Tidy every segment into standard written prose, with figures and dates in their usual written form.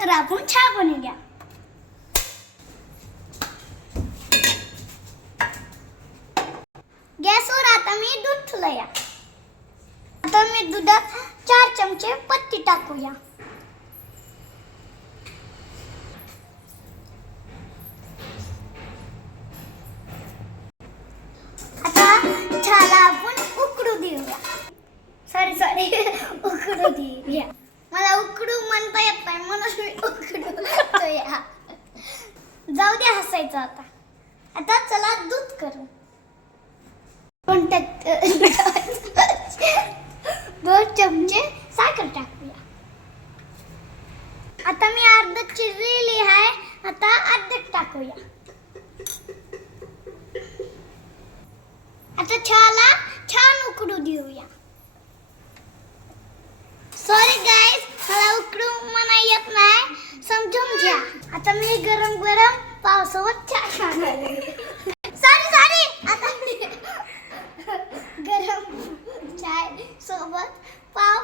तर आपण चहा बनवूया. गॅसवर आता मी दूध ठेवूया. आता मी दुधात 4 चमचे पत्ती टाकूया. आता चहाला आपण उकळू देऊया. सॉरी उकळू देऊया. मला उकडू म्हणता येत नाही म्हणून मी उकडूया. जाऊ दे हसायचं आता. आता चला दूध करू. 2 चमचे साखर टाकूया. आता मी अर्ध चिरलेली आहे. आता अर्ध टाकूया. आता चहाला छान उकळू देऊया. सॉरी गाइस, मला उकडू म्हणा येत नाही, समजून घ्या. आता मी गरम पावसावर चहा खाणार आहे. सॉरी आता गरम चाय सोबत पाव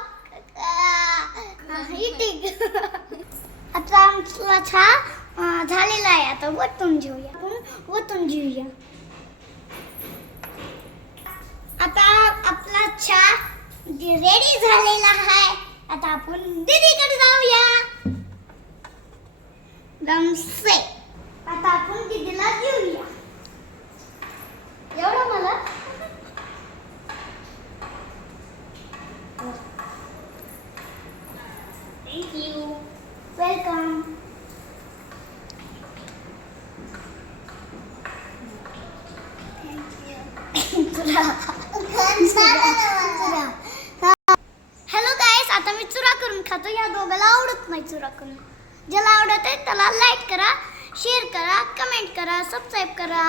आता आमचा चहा झालेला आहे. आता वतून घेऊया. आता आपला चहा रेडी झालेला आहे. आता आपण दीदीकडे जाऊया. दमसे. आता आपण दीदीला देऊया. एवढं मला thank you. Welcome. Hello guys, आता मी चुरा करून खातो. या दोघाला आवडत नाही चुरा करून. ज्याला आवडत आहे त्याला लाईक करा, शेअर करा, कमेंट करा, सबस्क्राईब करा.